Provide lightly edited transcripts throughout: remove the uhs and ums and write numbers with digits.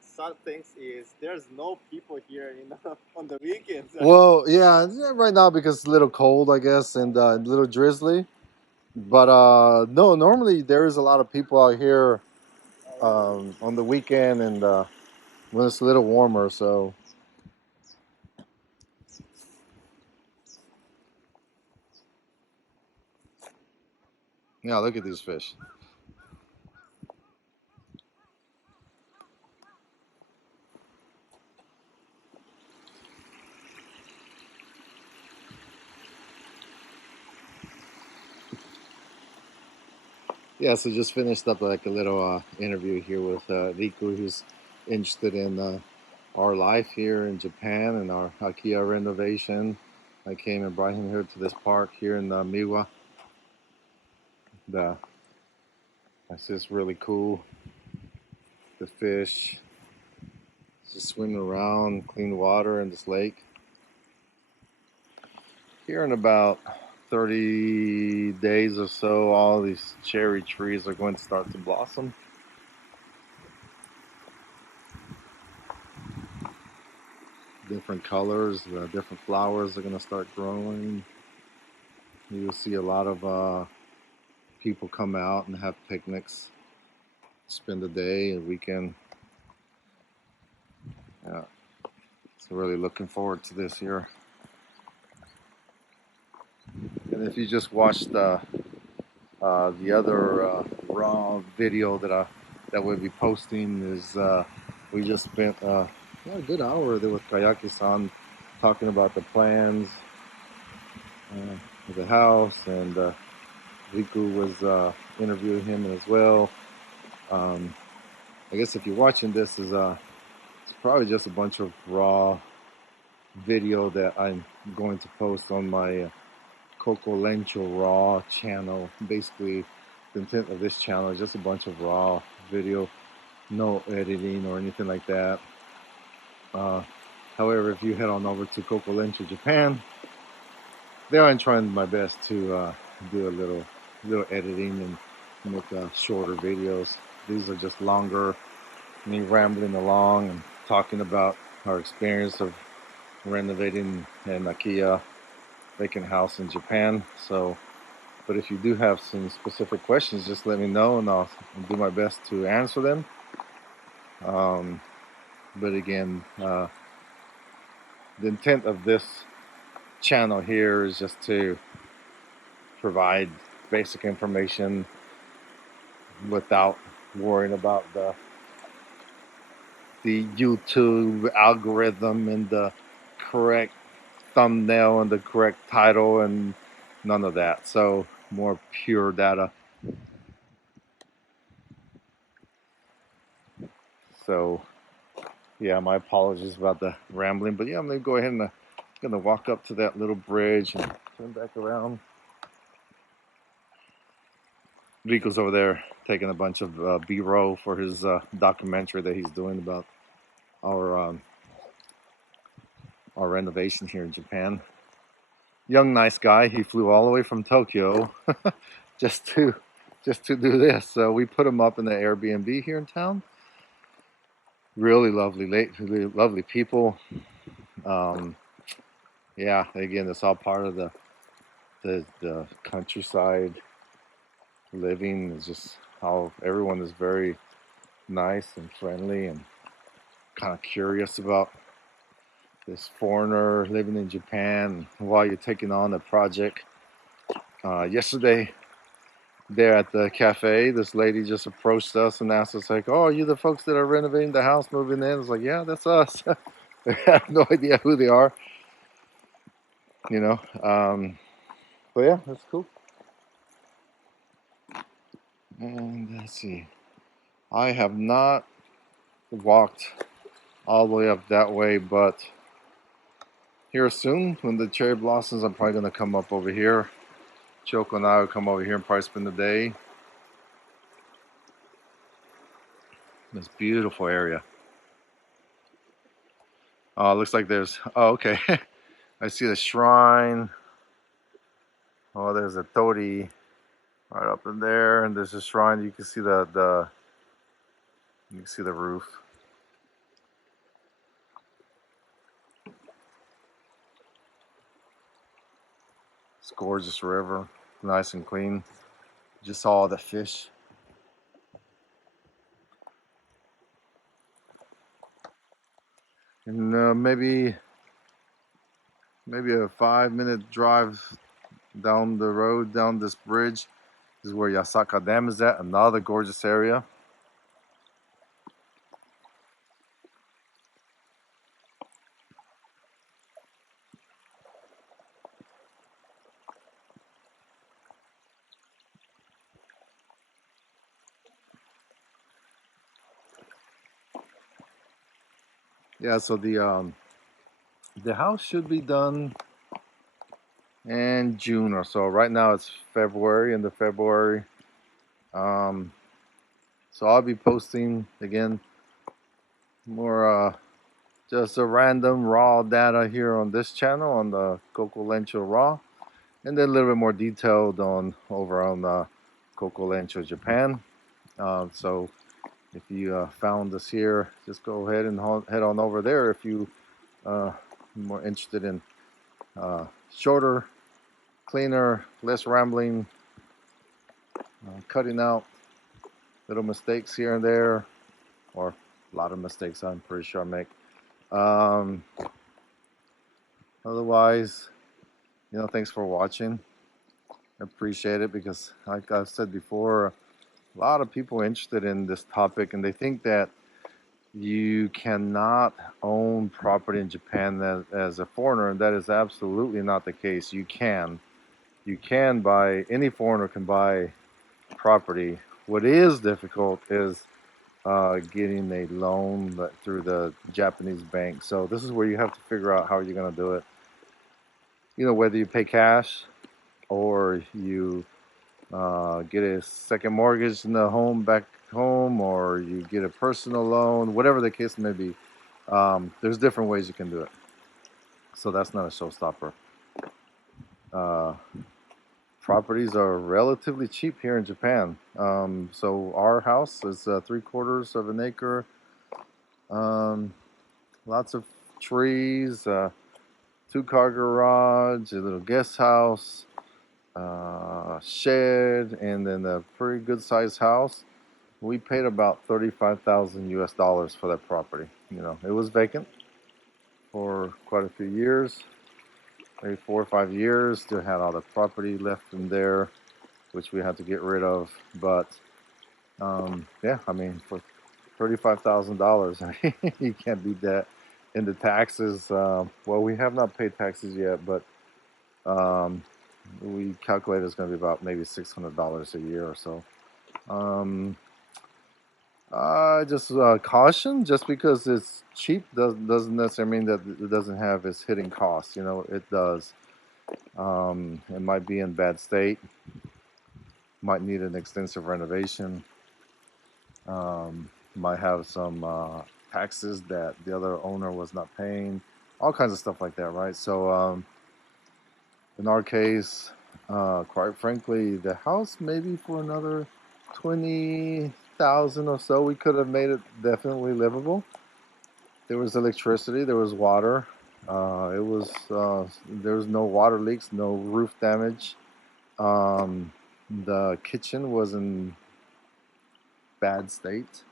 sad thing is there's no people here on the weekends. Well, yeah, right now because it's a little cold, I guess, and a little drizzly. But no, normally there is a lot of people out here on the weekend and when it's a little warmer. So yeah, look at these fish. Yeah, so just finished up like a little interview here with Riku, who's interested in our life here in Japan and our Akiya renovation. I came and brought him here to this park here in Miwa. The It's just really cool. The fish just swimming around, clean water in this lake. Here in about 30 days or so, all these cherry trees are going to start to blossom. Different colors, different flowers are going to start growing. You'll see a lot of people come out and have picnics, spend the day, a weekend. Yeah, so really looking forward to this year. And if you just watched the other raw video that we'll be posting, is we just spent a good hour there with Kayaki-san talking about the plans of the house, and Riku was interviewing him as well. I guess if you're watching this, it's probably just a bunch of raw video that I'm going to post on my Coco Lencho Raw channel. Basically, the intent of this channel is just a bunch of raw video, no editing or anything like that. However, if you head on over to Coco Lencho Japan, there I'm trying my best to do a little editing and make shorter videos. These are just longer, me rambling along and talking about our experience of renovating an Akiya vacant house in Japan. So, but if you do have some specific questions, just let me know and I'll do my best to answer them. But again, the intent of this channel here is just to provide basic information without worrying about the YouTube algorithm and the correct thumbnail and the correct title and none of that. So more pure data. So yeah, my apologies about the rambling, but yeah, I'm gonna go ahead and gonna walk up to that little bridge and turn back around. Rico's over there taking a bunch of B-roll for his documentary that he's doing about our renovation here in Japan. Young, nice guy. He flew all the way from Tokyo just to do this. So we put him up in the Airbnb here in town. Really lovely, really lovely people. Yeah, again, it's all part of the countryside living. It's just how everyone is very nice and friendly and kind of curious about this foreigner living in Japan while you're taking on a project. Yesterday, there at the cafe, this lady just approached us and asked us, like, "Oh, are you the folks that are renovating the house, moving in?" It's like, "Yeah, that's us." I have no idea who they are, you know. But yeah, that's cool. And let's see. I have not walked all the way up that way, but here soon, when the cherry blossoms, I'm probably going to come up over here. Choco and I will come over here and probably spend the day. This beautiful area. Oh, looks like there's, oh, okay. I see the shrine. Oh, there's a torii right up in there, and there's a shrine. You can see you can see the roof. It's a gorgeous river, nice and clean. Just saw all the fish. And maybe a 5-minute drive down the road, down this bridge, is where Yasaka Dam is at. Another gorgeous area. Yeah, so the house should be done in June or so. Right now it's February, end of February. Um, so I'll be posting again more just a random raw data here on this channel on the Coco Lencho Raw, and then a little bit more detailed on over on Coco Lencho Japan. So if you found us here, just go ahead and head on over there if you more interested in shorter, cleaner, less rambling, cutting out little mistakes here and there, or a lot of mistakes I'm pretty sure I make. Um, Otherwise, thanks for watching. I appreciate it because, like I've said before, a lot of people are interested in this topic and they think that you cannot own property in Japan as a foreigner, and that is absolutely not the case. You can. You can buy, any foreigner can buy property. What is difficult is getting a loan through the Japanese bank. So this is where you have to figure out how you're going to do it. Whether you pay cash or you get a second mortgage in the home back home, or you get a personal loan, whatever the case may be. There's different ways you can do it. So that's not a showstopper. Uh, Properties are relatively cheap here in Japan. So our house is 3/4 of an acre. Lots of trees, 2-car garage, a little guest house, shed, and then a pretty good sized house. We paid about 35,000 US dollars for that property. It was vacant for quite a few years, maybe 4 or 5 years. Still had all the property left in there, which we had to get rid of. But yeah, I mean, for $35,000, you can't beat that. And the taxes, well, we have not paid taxes yet, but um, we calculate it's going to be about maybe $600 a year or so. Just caution, just because it's cheap doesn't necessarily mean that it doesn't have its hidden costs. It does. It might be in bad state, might need an extensive renovation, might have some taxes that the other owner was not paying, all kinds of stuff like that, right? So in our case, quite frankly, the house maybe for another 20,000 or so, we could have made it definitely livable. There was electricity, there was water. There was no water leaks, no roof damage. The kitchen was in bad state.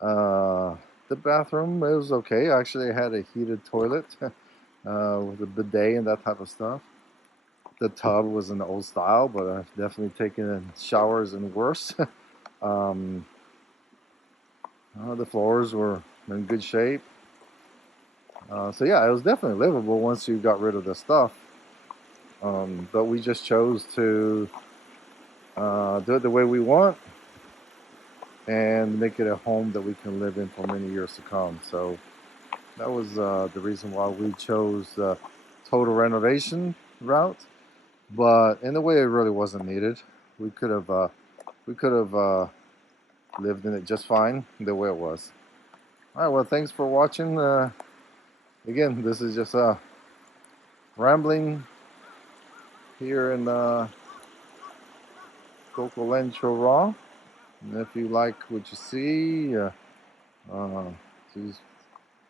The bathroom, it was okay. Actually, I had a heated toilet with a bidet and that type of stuff. The tub was in the old style, but I've definitely taken showers in worse. um, the floors were in good shape. So yeah, it was definitely livable once you got rid of the stuff. But we just chose to do it the way we want and make it a home that we can live in for many years to come. So that was the reason why we chose the total renovation route. But in a way, it really wasn't needed. We could have lived in it just fine the way it was. All right. Well, thanks for watching. Again, this is just rambling here in Coco Lencho Raw. And if you like what you see, please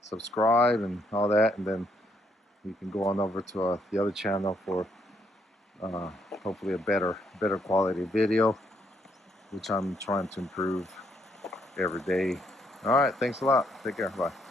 subscribe and all that, and then you can go on over to the other channel for uh, hopefully a better quality video, which I'm trying to improve every day. All right, thanks a lot. Take care. Bye.